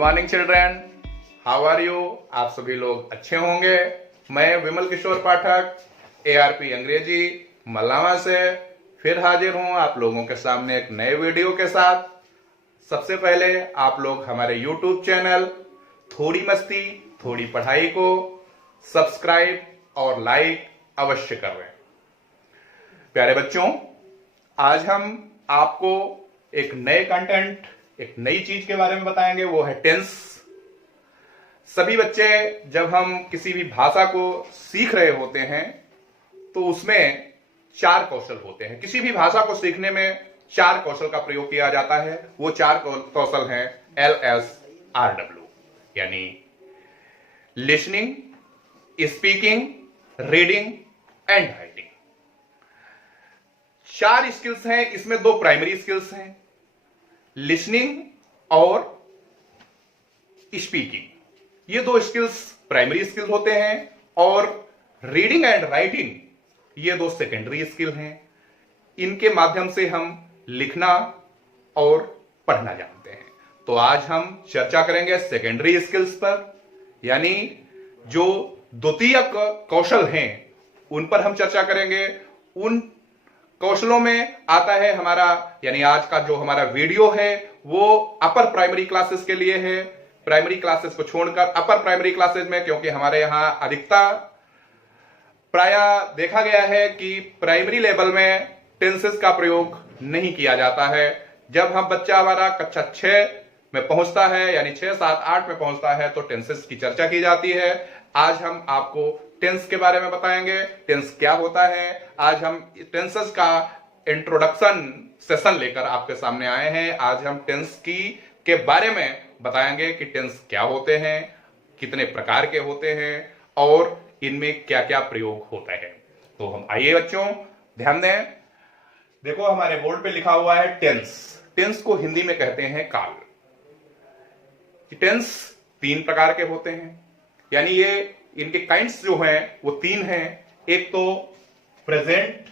Morning children, how are you. आप सभी लोग अच्छे होंगे। मैं विमल किशोर पाठक ARP अंग्रेजी मल्लावा से फिर हाजिर हूं आप लोगों के सामने एक नए वीडियो के साथ। सबसे पहले आप लोग हमारे YouTube चैनल थोड़ी मस्ती थोड़ी पढ़ाई को सब्सक्राइब और लाइक अवश्य कर रहे हैं। प्यारे बच्चों, आज हम आपको एक नए कंटेंट, एक नई चीज के बारे में बताएंगे, वो है टेंस। सभी बच्चे जब हम किसी भी भाषा को सीख रहे होते हैं तो उसमें 4 कौशल होते हैं। किसी भी भाषा को सीखने में 4 कौशल का प्रयोग किया जाता है। वो 4 कौशल हैं LSRW, यानी listening, speaking, reading and writing. 4 skills हैं। इसमें 2 प्राइमरी स्किल्स हैं, लिसनिंग और स्पीकिंग। ये 2 स्किल्स प्राइमरी स्किल्स होते हैं और रीडिंग एंड राइटिंग ये 2 सेकेंडरी स्किल हैं। इनके माध्यम से हम लिखना और पढ़ना जानते हैं। तो आज हम चर्चा करेंगे सेकेंडरी स्किल्स पर, यानी जो द्वितीयक कौशल हैं उन पर हम चर्चा करेंगे। उन कौशलों में आता है हमारा, यानी आज का जो हमारा वीडियो है वो अपर प्राइमरी क्लासेस के लिए है। प्राइमरी क्लासेस को छोड़कर अपर प्राइमरी क्लासेस में, क्योंकि हमारे यहां अधिकता प्राय देखा गया है कि प्राइमरी लेवल में टेंसेस का प्रयोग नहीं किया जाता है। जब हम बच्चा हमारा कक्षा 6 में पहुंचता है, यानी 6, 7, 8 में पहुंचता है, तो टेंसेस की चर्चा की जाती है। आज हम आपको टेंस के बारे में बताएंगे, टेंस क्या होता है। आज हम टेंसेस का इंट्रोडक्शन सेशन लेकर आपके सामने आए हैं। आज हम टेंस के बारे में बताएंगे कि टेंस क्या होते हैं, कितने प्रकार के होते हैं और इनमें क्या क्या प्रयोग होता है। तो हम आइए बच्चों, ध्यान दें। देखो हमारे बोर्ड पे लिखा हुआ है टेंस। टेंस को हिंदी में कहते हैं काल। टेंस 3 प्रकार के होते हैं, यानी ये इनके काइंड्स जो हैं वो 3 हैं। एक तो प्रेजेंट,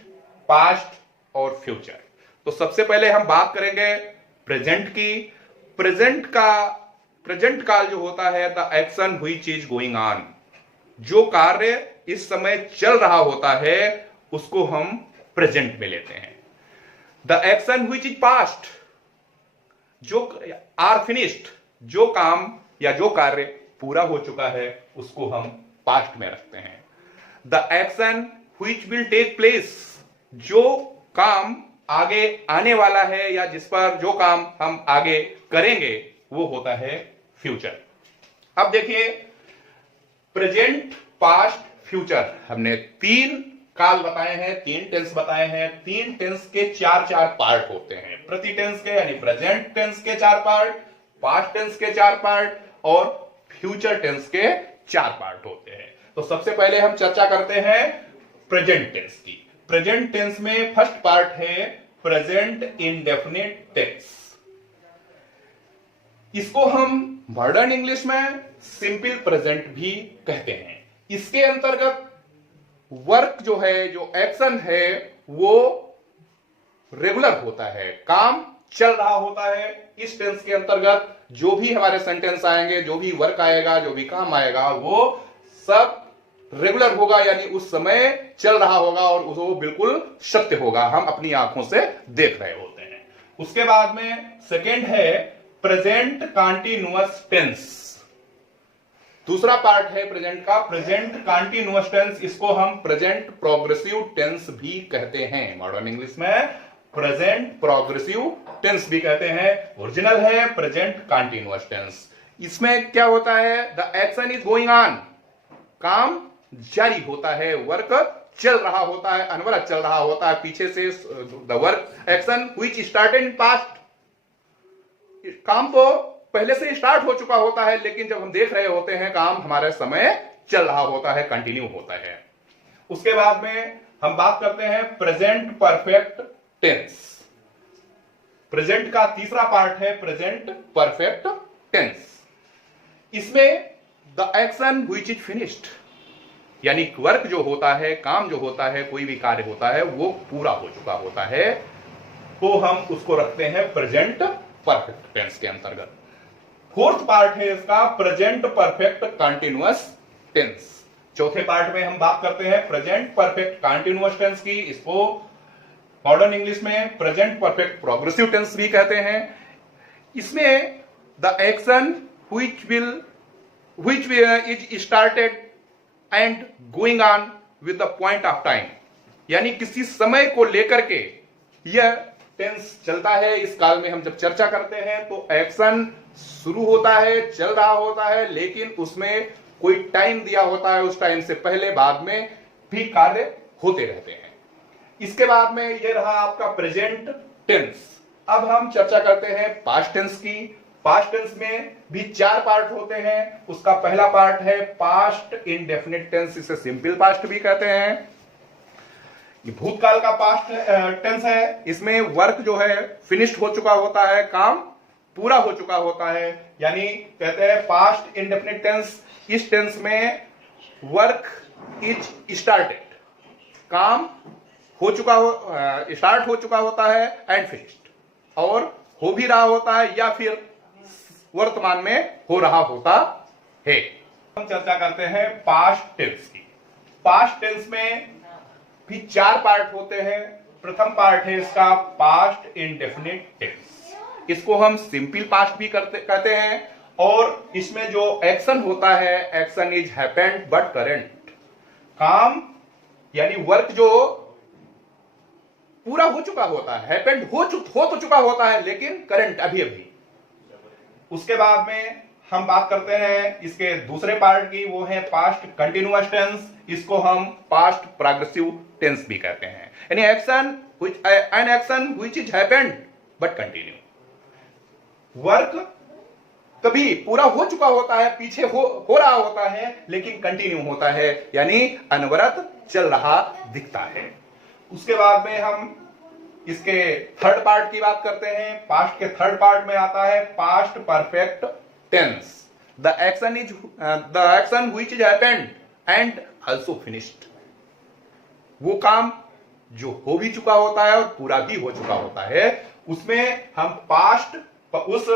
पास्ट और फ्यूचर। तो सबसे पहले हम बात करेंगे प्रेजेंट की। प्रेजेंट काल जो होता है, the action which is going on, जो कार्य इस समय चल रहा होता है उसको हम प्रेजेंट में लेते हैं। The action which is past, जो आर फिनिश्ड, जो काम या जो कार्य पूरा हो चुका है उसको हम पास्ट में रखते हैं। The action which will take place, जो काम आगे आने वाला है या जिस पर जो काम हम आगे करेंगे वो होता है फ्यूचर। अब देखिए, प्रेजेंट, पास्ट, फ्यूचर, हमने 3 काल बताए हैं, 3 टेंस बताए हैं। 3 टेंस के 4 पार्ट होते हैं प्रति टेंस के, यानी प्रेजेंट टेंस के 4 पार्ट, पास्ट टेंस के 4 पार्ट और फ्यूचर टेंस के 4 पार्ट होते हैं। तो सबसे पहले हम चर्चा करते हैं प्रेजेंट टेंस की। प्रेजेंट टेंस में फर्स्ट पार्ट है प्रेजेंट इंडेफिनिट टेंस। इसको हम मॉडर्न इंग्लिश में सिंपल प्रेजेंट भी कहते हैं। इसके अंतर्गत वर्क जो है, जो एक्शन है, वो रेगुलर होता है, काम चल रहा होता है। इस टेंस के अंतर्गत जो भी हमारे सेंटेंस आएंगे, जो भी वर्क आएगा, जो भी काम आएगा, वो सब रेगुलर होगा, यानी उस समय चल रहा होगा और वो बिल्कुल सत्य होगा, हम अपनी आंखों से देख रहे होते हैं। उसके बाद में सेकेंड है प्रेजेंट कंटीन्यूअस टेंस। दूसरा पार्ट है प्रेजेंट का प्रेजेंट कंटीन्यूअस टेंस। इसको हम प्रेजेंट प्रोग्रेसिव टेंस भी कहते हैं। मॉडर्न इंग्लिश में प्रेजेंट प्रोग्रेसिव टेंस भी कहते हैं। ओरिजिनल है प्रेजेंट कंटीन्यूअस टेंस। इसमें क्या होता है, the action is going on, काम जारी होता है, वर्क चल रहा होता है, अनवरत चल रहा होता है पीछे से। The work action which started in past, काम तो पहले से स्टार्ट हो चुका होता है, लेकिन जब हम देख रहे होते हैं काम हमारे समय चल रहा होता है, कंटिन्यू होता है। उसके बाद में हम बात करते हैं प्रेजेंट परफेक्ट टेंस। प्रेजेंट का तीसरा पार्ट है प्रेजेंट परफेक्ट टेंस। इसमें the action which is finished, यानी वर्क जो होता है, काम जो होता है, कोई भी कार्य होता है, वो पूरा हो चुका होता है, तो हम उसको रखते हैं प्रेजेंट परफेक्ट टेंस के अंतर्गत। फोर्थ पार्ट है इसका प्रेजेंट परफेक्ट कंटिन्यूअस टेंस। चौथे पार्ट में हम बात करते हैं प्रेजेंट परफेक्ट कंटिन्यूअस टेंस की। इसको मॉडर्न इंग्लिश में प्रेजेंट परफेक्ट प्रोग्रेसिव टेंस भी कहते हैं। इसमें the action which is started and going on with the point of time, यानी किसी समय को लेकर के यह टेंस चलता है। इस काल में हम जब चर्चा करते हैं तो एक्शन शुरू होता है, चल रहा होता है, लेकिन उसमें कोई टाइम दिया होता है, उस टाइम से पहले बाद में भी कार्य होते रहते हैं। इसके बाद में यह रहा आपका प्रेजेंट टेंस। अब हम चर्चा करते हैं पास्ट टेंस की। पास्ट टेंस में भी 4 पार्ट होते हैं। उसका पहला पार्ट है पास्ट इंडेफिनिट टेंस, इसे सिंपल पास्ट भी कहते हैं। ये भूतकाल का पास्ट टेंस है। इसमें वर्क जो है फिनिश्ड हो चुका होता है, काम पूरा हो चुका होता है, यानी कहते हैं पास्ट इंडेफिनिट टेंस। इस टेंस में वर्क इज स्टार्टेड, काम हो चुका हो, स्टार्ट हो चुका होता है, एंड फिनिश्ड, और हो भी रहा होता है या फिर वर्तमान में हो रहा होता है। हम चर्चा करते हैं पास्ट टेंस की। पास्ट टेंस में भी 4 पार्ट होते हैं। प्रथम पार्ट है इसका पास्ट इंडेफिनिट टेंस, इसको हम सिंपल पास्ट भी कहते हैं। और इसमें जो एक्शन होता है, action is happened but current, काम यानी वर्क जो पूरा हो चुका होता है, हैपेंड हो तो चुका होता है, लेकिन करंट अभी अभी। उसके बाद में हम बात करते हैं इसके दूसरे पार्ट की, वो है पास्ट कंटिन्यूअस टेंस। इसको हम पास्ट प्रोग्रेसिव टेंस भी कहते हैं, यानी an action which is happened but continue. Work कभी पूरा हो चुका होता है, पीछे हो रहा होता है, लेकिन कंटिन्यू होता है, यानी अनवरत चल रहा दिखता है। उसके बाद में हम इसके थर्ड पार्ट की बात करते हैं। पास्ट के थर्ड पार्ट में आता है past perfect tense. The action which is happened and also finished, वो काम जो हो भी चुका होता है और पूरा भी हो चुका होता है, उसमें हम पास्ट, उस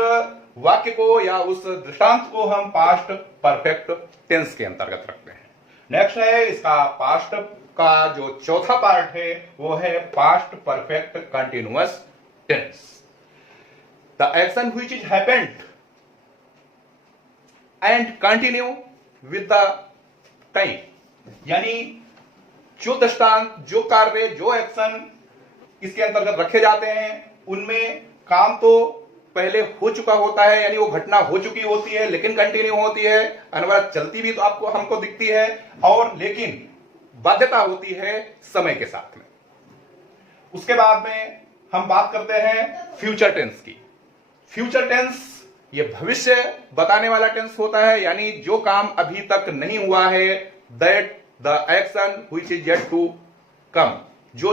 वाक्य को या उस दृष्टांत को हम पास्ट परफेक्ट टेंस के अंतर्गत रखते हैं। नेक्स्ट है इसका पास्ट का जो चौथा पार्ट है, वो है past perfect continuous tense. The action which is happened and continue with the time, यानी जो दृष्टांत, जो कार्य, जो एक्शन इसके अंतर्गत रखे जाते हैं, उनमें काम तो पहले हो चुका होता है, यानी वो घटना हो चुकी होती है, लेकिन कंटिन्यू होती है, अनवरत चलती भी तो आपको हमको दिखती है, और लेकिन बाध्यता होती है समय के साथ में। उसके बाद में हम बात करते हैं फ्यूचर टेंस की। फ्यूचर टेंस ये भविष्य बताने वाला टेंस होता है, यानी जो काम अभी तक नहीं हुआ है, that the action which is yet to come, जो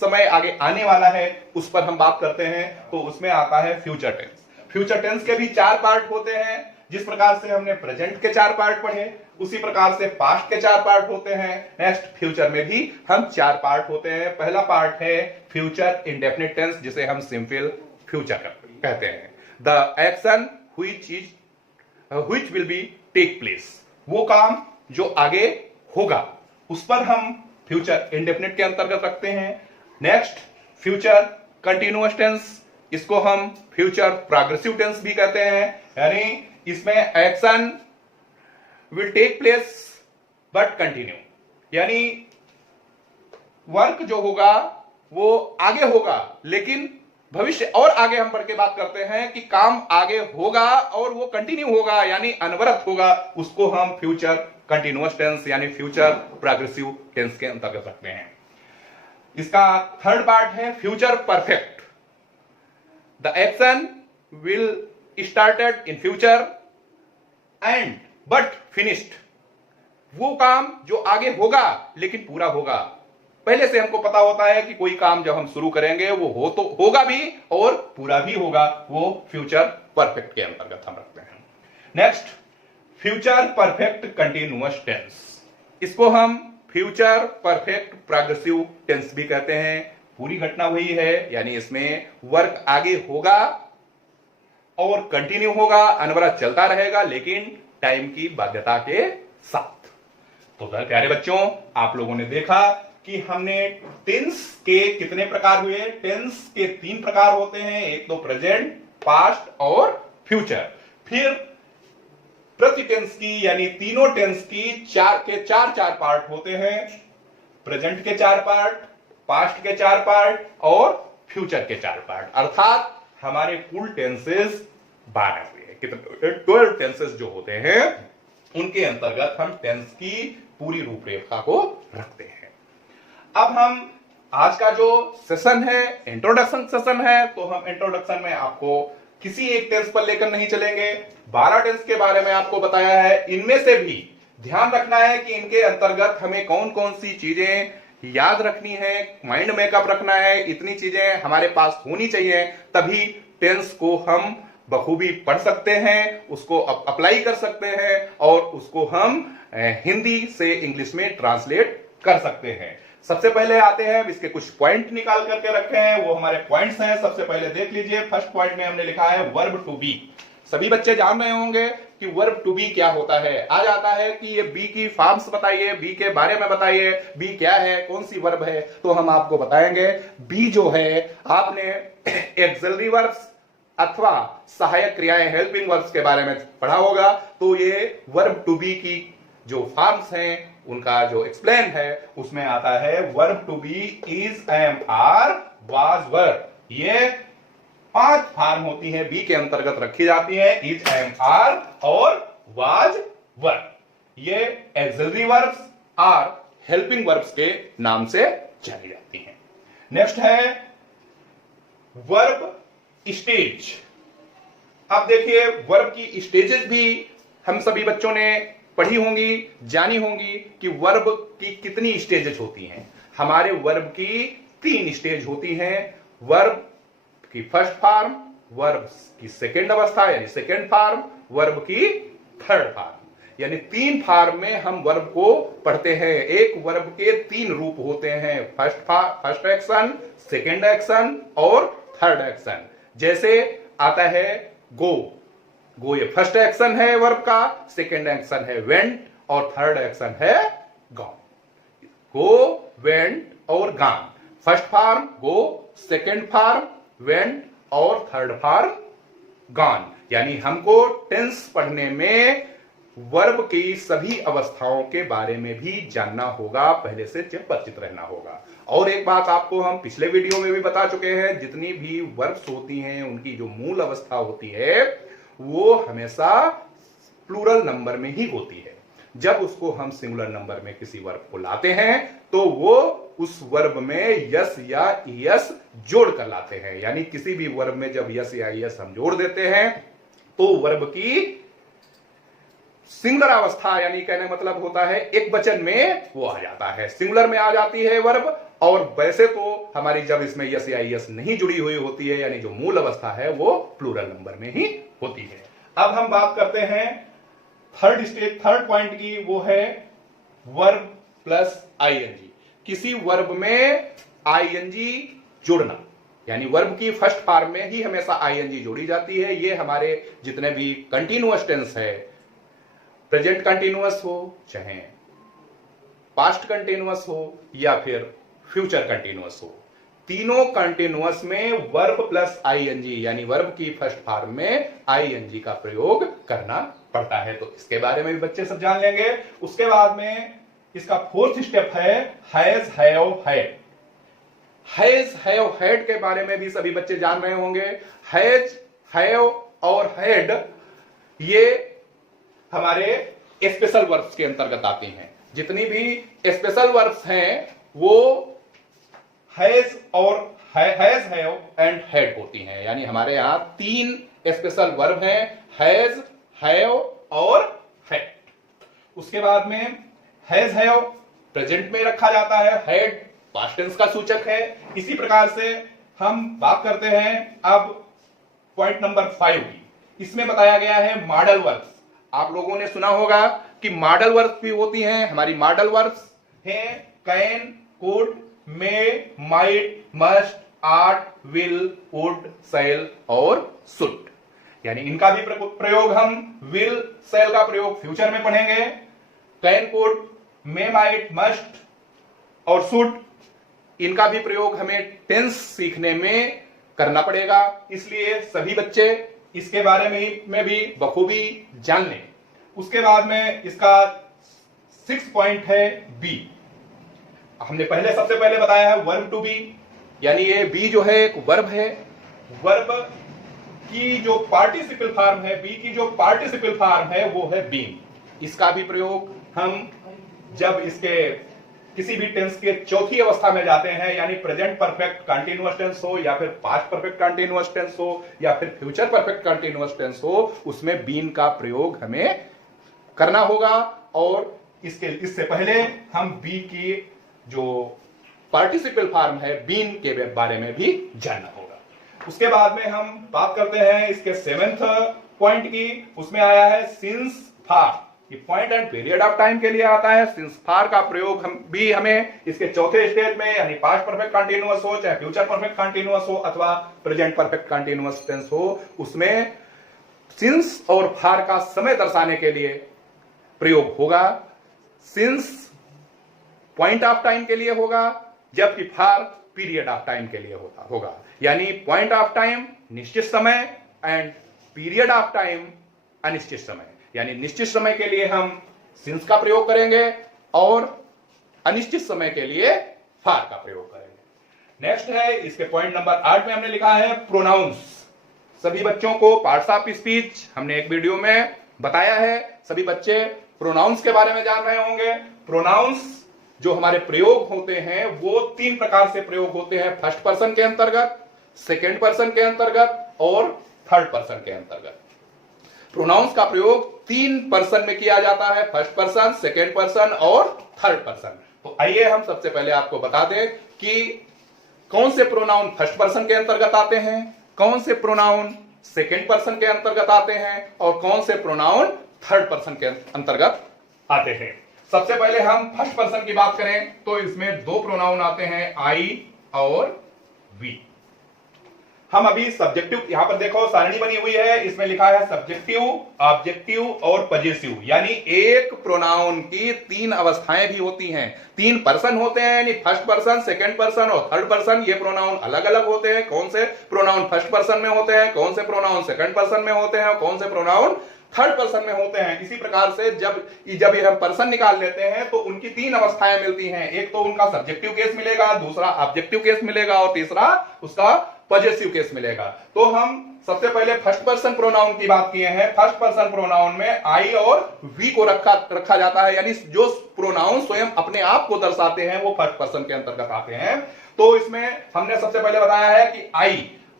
समय आगे आने वाला है, उस पर हम बात करते हैं, तो उसमें आता है फ्यूचर टेंस। फ्यूचर टेंस के भी 4 पार्ट होते हैं। जिस प्रकार से हमने प्रेजेंट के 4 पार्ट पढ़े, उसी प्रकार से पास्ट के 4 पार्ट होते हैं। नेक्स्ट फ्यूचर में भी हम 4 पार्ट होते हैं। पहला पार्ट है फ्यूचर इंडेफिनिट टेंस, जिसे हम सिंपल फ्यूचर कहते हैं। The action which will be take place, वो काम जो आगे होगा, उस पर हम फ्यूचर इंडेफिनिट के अंतर्गत रखते हैं। नेक्स्ट फ्यूचर कंटिन्यूअस टेंस, इसको हम फ्यूचर प्रोग्रेसिव टेंस भी कहते हैं, यानी इसमें action will take place but continue, यानी वर्क जो होगा वो आगे होगा, लेकिन भविष्य और आगे हम बढ़ के बात करते हैं कि काम आगे होगा और वो कंटिन्यू होगा, यानी अनवरत होगा, उसको हम फ्यूचर कंटिन्यूअस टेंस यानी फ्यूचर प्रोग्रेसिव टेंस के अंतर्गत रखते हैं। इसका थर्ड पार्ट है future perfect. The action will started in future and but finished, वो काम जो आगे होगा लेकिन पूरा होगा। पहले से हमको पता होता है कि कोई काम जब हम शुरू करेंगे वो हो तो होगा भी और पूरा भी होगा, वो फ्यूचर परफेक्ट के अंतर्गत हम रखते हैं। Next future perfect continuous tense, इसको हम फ्यूचर परफेक्ट प्रोग्रेसिव टेंस भी कहते हैं। पूरी घटना वही है, यानी इसमें वर्क आगे होगा और कंटिन्यू होगा, अनवरत चलता रहेगा, लेकिन टाइम की बाध्यता के साथ। तो प्यारे बच्चों, आप लोगों ने देखा कि हमने टेंस के कितने प्रकार हुए। टेंस के 3 प्रकार होते हैं, एक तो प्रेजेंट, पास्ट और फ्यूचर। फिर प्रति टेंस की यानी तीनों टेंस की चार पार्ट होते हैं। प्रेजेंट के 4 पार्ट, पास्ट के 4 पार्ट और फ्यूचर के 4 पार्ट। अर्थात हमारे कुल टेंसेस 12 हुए। कितने 12 टेंसेस जो होते हैं, उनके अंतर्गत हम टेंस की पूरी रूपरेखा को रखते हैं। अब हम आज का जो सेशन है, इंट्रोडक्शन सेशन है, तो हम इंट्रोडक्शन में आपको किसी एक टेंस पर लेकर नहीं चलेंगे। 12 टेंस के बारे में आपको बताया है। इनमें से भी ध्यान रखना है कि इनके अंतर्गत हमें कौन कौन सी चीजें याद रखनी है, माइंड मेकअप रखना है। इतनी चीजें हमारे पास होनी चाहिए, तभी टेंस को हम बखूबी पढ़ सकते हैं, उसको अप्लाई कर सकते हैं और उसको हम हिंदी से इंग्लिश में ट्रांसलेट कर सकते हैं। सबसे पहले आते हैं, इसके कुछ पॉइंट निकाल करके रखे हैं, वो हमारे पॉइंट्स हैं। सबसे पहले देख लीजिए, फर्स्ट पॉइंट में हमने लिखा है वर्ब टू बी। सभी बच्चे जान रहे होंगे कि वर्ब टू बी क्या होता है। आ जाता है कि ये बी की फॉर्म्स बताइए, बी के बारे में बताइए, बी क्या है, कौन सी वर्ब है। तो हम आपको बताएंगे बी जो है, आपने एक्सिलरी वर्ब्स अथवा सहायक क्रियाएं, हेल्पिंग वर्ब्स के बारे में पढ़ा होगा। तो ये वर्ब टू बी की जो फॉर्म्स हैं, उनका जो एक्सप्लेन है, उसमें आता है verb to be is, am, are, was, were. ये 5 फॉर्म होती है, बी के अंतर्गत रखी जाती है, इज, एम, आर और वाज, वर। ये auxiliary verbs are helping verbs के नाम से जानी जाती हैं। नेक्स्ट है वर्ब स्टेज। अब देखिए, वर्ब की स्टेजेस भी हम सभी बच्चों ने पढ़ी होंगी, जानी होंगी कि वर्ब की कितनी स्टेजेस होती हैं। हमारे वर्ब की 3 स्टेज होती हैं। वर्ब की फर्स्ट फॉर्म, वर्ब की सेकेंड अवस्था यानी सेकेंड फॉर्म, वर्ब की थर्ड फॉर्म, यानी 3 फॉर्म में हम वर्ब को पढ़ते हैं। एक वर्ब के 3 रूप होते हैं, फर्स्ट एक्शन, सेकेंड एक्शन और थर्ड एक्शन। जैसे आता है गो, गो ये फर्स्ट एक्शन है वर्ब का, सेकेंड एक्शन है वेंट और थर्ड एक्शन है गॉन। गो, वेंट और गॉन, फर्स्ट फॉर्म गो, सेकेंड फॉर्म वेंट और थर्ड फॉर्म गॉन। यानी हमको टेंस पढ़ने में वर्ब की सभी अवस्थाओं के बारे में भी जानना होगा, पहले से परिचित रहना होगा। और एक बात आपको हम पिछले वीडियो में भी बता चुके हैं, जितनी भी वर्ब्स होती हैं उनकी जो मूल अवस्था होती है वो हमेशा प्लूरल नंबर में ही होती है। जब उसको हम सिंगुलर नंबर में किसी वर्ब को लाते हैं तो वो उस वर्ब में यस या यस जोड़ कर लाते हैं। यानी किसी भी वर्ब में जब यस या यस हम जोड़ देते हैं तो वर्ब की सिंगुलर अवस्था, यानी कहने मतलब होता है एक वचन में वो आ जाता है, सिंगुलर में आ जाती है वर्ब। और वैसे तो हमारी जब इसमें यस या यस नहीं जुड़ी हुई होती है, यानी जो मूल अवस्था है वो प्लूरल नंबर में ही होती है। अब हम बात करते हैं थर्ड स्टेज, थर्ड पॉइंट की, वो है वर्ब प्लस आईएनजी। किसी वर्ब में आईएनजी जोड़ना, यानी वर्ब की फर्स्ट फॉर्म में ही हमेशा आईएनजी जोड़ी जाती है। ये हमारे जितने भी कंटिन्यूअस टेंस है, प्रेजेंट कंटिन्यूअस हो, चाहे पास्ट कंटिन्यूअस हो या फिर फ्यूचर कंटिन्यूअस हो, तीनों कंटिन्यूअस में वर्ब प्लस आईएनजी यानी वर्ब की फर्स्ट फॉर्म में आईएनजी का प्रयोग करना पड़ता है। तो इसके बारे में भी बच्चे सब जान लेंगे। उसके बाद में इसका फोर्थ स्टेप है has, have, had. Has, have, had के बारे में भी सभी बच्चे जान रहे होंगे। हैज, हैव और हैड ये हमारे स्पेशल वर्ब्स के अंतर्गत आते हैं। जितनी भी स्पेशल वर्ब्स हैं वो हैज और हैज, हैव एंड हैड होती हैं। यानी हमारे यहां 3 स्पेशल वर्ब हैं, हैज, हैव और हैड। उसके बाद में हैज, हैव प्रेजेंट में रखा जाता है, हैड पास्ट टेंस का सूचक है। इसी प्रकार से हम बात करते हैं अब पॉइंट नंबर 5 की। इसमें बताया गया है मॉडल वर्ब्स। आप लोगों ने सुना होगा कि मॉडल वर्ब्स भी होती हैं। हमारी मॉडल वर्ब्स हैं can, could, may, might, must, ought, will, would, shall और शुड। यानी इनका भी प्रयोग हम विल सेल का प्रयोग फ्यूचर में पढ़ेंगे। Can, could, may, might, must और शुड, इनका भी प्रयोग हमें टेंस सीखने में करना पड़ेगा, इसलिए सभी बच्चे इसके बारे में भी बखूबी जान लें। उसके बाद में इसका 6 पॉइंट है बी। हमने सबसे पहले बताया है वर्ब टू बी, यानी ये बी जो है एक वर्ब है। वर्ब की जो पार्टिसिपल फॉर्म है, बी की जो पार्टिसिपल फॉर्म है वो है बीइंग। इसका भी प्रयोग हम जब इसके किसी भी टेंस के चौथी अवस्था में जाते हैं, यानी प्रेजेंट परफेक्ट कंटीन्यूअस टेंस हो या फिर पास्ट परफेक्ट कंटीन्यूअस टेंस हो या फिर फ्यूचर परफेक्ट कंटीन्यूअस टेंस हो, उसमें बीन का प्रयोग हमें करना होगा। और इससे पहले हम बी की जो पार्टिसिपल फॉर्म है बीन के बारे में भी जानना होगा। उसके बाद में हम बात करते हैं इसके 7th पॉइंट की। उसमें आया है सिंस फॉर। ये point and period of time के लिए आता है। सिंस फॉर का प्रयोग हमें इसके चौथे स्टेज में, यानी पास्ट परफेक्ट कंटीन्यूअस हो चाहे फ्यूचर परफेक्ट कंटीन्यूअस हो अथवा प्रेजेंट परफेक्ट कंटीन्यूअस टेंस हो, उसमें सिंस और फॉर का समय दर्शाने के लिए प्रयोग होगा। सिंस पॉइंट ऑफ टाइम के लिए होगा, जबकि फॉर पीरियड ऑफ टाइम के लिए होगा। यानी पॉइंट ऑफ टाइम निश्चित समय एंड पीरियड ऑफ टाइम अनिश्चित समय। यानी निश्चित समय के लिए हम सिंस का प्रयोग करेंगे और अनिश्चित समय के लिए फॉर का प्रयोग करेंगे। नेक्स्ट है इसके पॉइंट नंबर 8 में हमने लिखा है प्रोनाउंस। सभी बच्चों को पार्ट्स ऑफ स्पीच हमने एक वीडियो में बताया है, सभी बच्चे प्रोनाउंस के बारे में जान रहे होंगे। प्रोनाउंस जो हमारे प्रयोग होते हैं वो 3 प्रकार से प्रयोग होते हैं, फर्स्ट पर्सन के अंतर्गत, सेकेंड पर्सन के अंतर्गत और थर्ड पर्सन के अंतर्गत। प्रोनाउंस का प्रयोग 3 पर्सन में किया जाता है, फर्स्ट पर्सन, सेकेंड पर्सन और थर्ड पर्सन। तो आइए हम सबसे पहले आपको बता दें कि कौन से प्रोनाउन फर्स्ट पर्सन के अंतर्गत आते हैं, कौन से प्रोनाउन सेकेंड पर्सन के अंतर्गत आते हैं और कौन से प्रोनाउन थर्ड पर्सन के अंतर्गत आते हैं। सबसे पहले हम फर्स्ट पर्सन की बात करें तो इसमें 2 प्रोनाउन आते हैं, आई और वी। हम अभी सब्जेक्टिव, यहां पर देखो सारणी बनी हुई है, इसमें लिखा है सब्जेक्टिव, ऑब्जेक्टिव और पजेसिव। यानी एक प्रोनाउन की 3 अवस्थाएं भी होती हैं, 3 पर्सन होते हैं, यानी फर्स्ट पर्सन, सेकंड पर्सन और थर्ड पर्सन। ये प्रोनाउन अलग अलग होते हैं, कौन से प्रोनाउन फर्स्ट पर्सन में होते हैं, कौन से प्रोनाउन सेकंड पर्सन में होते हैं और कौन से प्रोनाउन थर्ड पर्सन में होते हैं। इसी प्रकार से जब हम पर्सन निकाल लेते हैं तो उनकी 3 अवस्थाएं मिलती हैं। एक तो उनका सब्जेक्टिव केस मिलेगा, दूसरा ऑब्जेक्टिव केस मिलेगा और तीसरा उसका पजेसिव केस मिलेगा। तो हम सबसे पहले फर्स्ट पर्सन प्रोनाउन की बात किए हैं। फर्स्ट पर्सन प्रोनाउन में आई और वी को रखा जाता है, यानी जो प्रोनाउन स्वयं अपने आप को दर्शाते हैं वो फर्स्ट पर्सन के अंतर्गत आते हैं। तो इसमें हमने सबसे पहले बताया है कि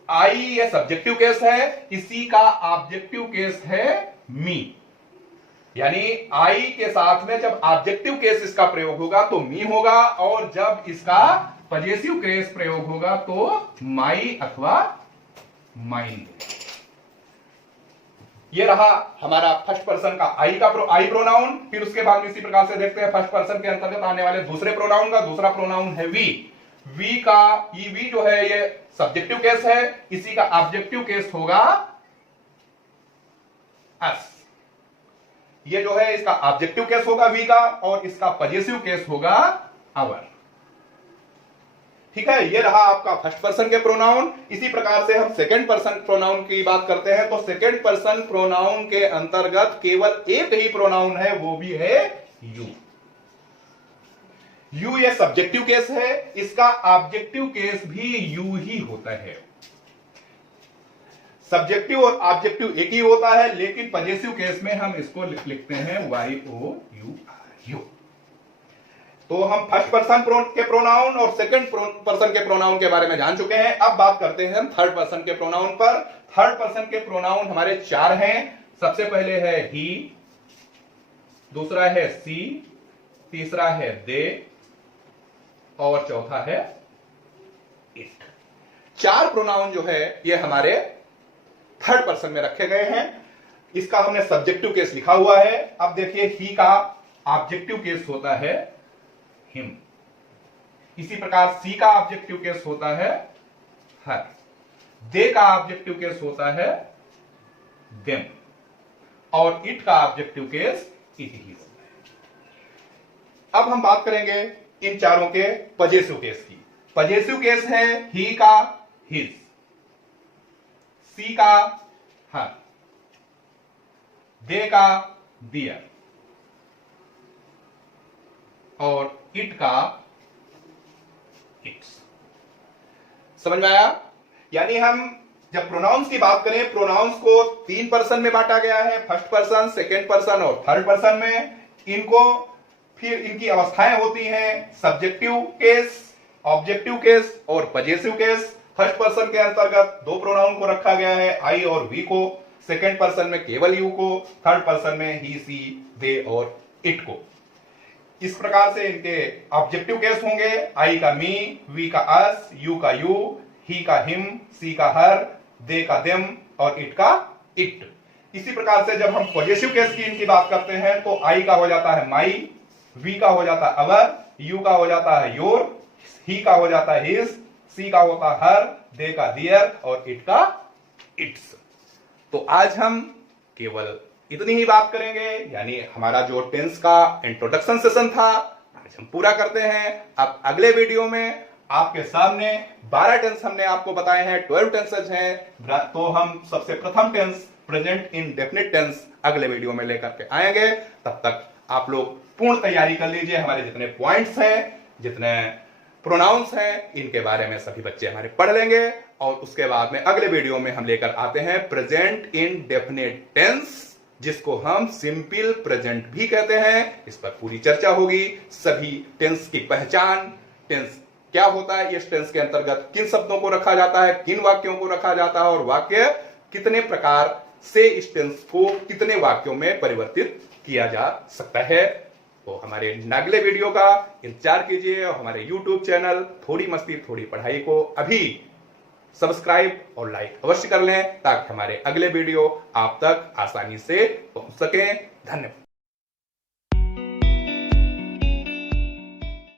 आई ये सब्जेक्टिव केस है, इसी का ऑब्जेक्टिव केस है मी। यानी आई के साथ में जब ऑब्जेक्टिव केस इसका प्रयोग होगा तो मी होगा, और जब इसका पजेसिव केस प्रयोग होगा तो माई अथवा माइन। ये रहा हमारा फर्स्ट पर्सन का आई प्रोनाउन। फिर उसके बाद में इसी प्रकार से देखते हैं फर्स्ट पर्सन के अंतर्गत आने वाले दूसरे प्रोनाउन का। दूसरा प्रोनाउन है वी। वी जो है ये सब्जेक्टिव केस है, इसी का ऑब्जेक्टिव केस होगा अस। ये जो है इसका ऑब्जेक्टिव केस होगा वी का, और इसका पजेसिव केस होगा अवर। ठीक है, ये रहा आपका फर्स्ट पर्सन के प्रोनाउन। इसी प्रकार से हम सेकंड पर्सन प्रोनाउन की बात करते हैं तो सेकंड पर्सन प्रोनाउन के अंतर्गत केवल एक ही प्रोनाउन है, वो भी है यू। यू ये सब्जेक्टिव केस है, इसका ऑब्जेक्टिव केस भी यू ही होता है। सब्जेक्टिव और ऑब्जेक्टिव एक ही होता है, लेकिन पजेसिव केस में हम इसको लिखते हैं YOUR। तो हम फर्स्ट पर्सन के प्रोनाउन और सेकंड पर्सन के प्रोनाउन के बारे में जान चुके हैं। अब बात करते हैं हम थर्ड पर्सन के प्रोनाउन पर। थर्ड पर्सन के प्रोनाउन हमारे 4 हैं। सबसे पहले है ही, दूसरा है सी, तीसरा है दे और चौथा है इट। 4 प्रोनाउन जो है ये हमारे थर्ड पर्सन में रखे गए हैं। इसका हमने सब्जेक्टिव केस लिखा हुआ है। अब देखिए ही का ऑब्जेक्टिव केस होता है हिम, इसी प्रकार सी का ऑब्जेक्टिव केस होता है हर, दे का ऑब्जेक्टिव केस होता है देम, और इट का ऑब्जेक्टिव केस इट ही होता है। अब हम बात करेंगे इन चारों के पजेसिव केस की। पजेसिव केस है ही का हिज, सी का हर, दे का दियर, और इट का इट्स। समझ में आया? यानी हम जब प्रोनाउंस की बात करें, प्रोनाउंस को 3 पर्सन में बांटा गया है, फर्स्ट पर्सन, सेकेंड पर्सन और थर्ड पर्सन में। इनको फिर इनकी अवस्थाएं होती हैं सब्जेक्टिव केस, ऑब्जेक्टिव केस और पजेसिव केस। फर्स्ट पर्सन के अंतर्गत 2 प्रोनाउन को रखा गया है, आई और वी को, सेकेंड पर्सन में केवल यू को, थर्ड पर्सन में ही, सी, दे और इट को। इस प्रकार से इनके ऑब्जेक्टिव केस होंगे, आई का मी, वी का अस, यू का यू, ही का हिम, सी का हर, दे का देम और इट का इट। इसी प्रकार से जब हम पॉजिटिव केस की इनकी बात करते हैं तो आई का हो जाता है माई, वी का हो जाता है अवर, यू का हो जाता है योर, ही का हो जाता है हिज, सी का होता है हर, दे का दियर और इट का इट्स। तो आज हम केवल इतनी ही बात करेंगे, यानी हमारा जो टेंस का इंट्रोडक्शन सेशन था आज हम पूरा करते हैं। अब अगले वीडियो में आपके सामने 12 टेंस हमने आपको बताए हैं, 12 टेंसेज हैं। तो हम सबसे प्रथम टेंस प्रेजेंट इंडेफिनिट टेंस अगले वीडियो में लेकर के आएंगे। तब तक आप लोग पूर्ण तैयारी कर लीजिए। हमारे जितने पॉइंट्स हैं, जितने प्रोनाउंस हैं, इनके बारे में सभी बच्चे हमारे पढ़ लेंगे और उसके बाद में अगले वीडियो में हम लेकर आते हैं प्रेजेंट इंडेफिनिट टेंस, जिसको हम सिंपल प्रेजेंट भी कहते हैं। इस पर पूरी चर्चा होगी। सभी टेंस की पहचान, टेंस क्या होता है, इस टेंस के अंतर्गत किन शब्दों को रखा जाता है, किन वाक्यों को रखा जाता है और वाक्य कितने प्रकार से इस टेंस को कितने वाक्यों में परिवर्तित किया जा सकता है। तो हमारे अगले वीडियो का इंतजार कीजिए और हमारे YouTube चैनल थोड़ी मस्ती थोड़ी पढ़ाई को अभी सब्सक्राइब और लाइक अवश्य कर लें ताकि हमारे अगले वीडियो आप तक आसानी से पहुंच सके। धन्यवाद।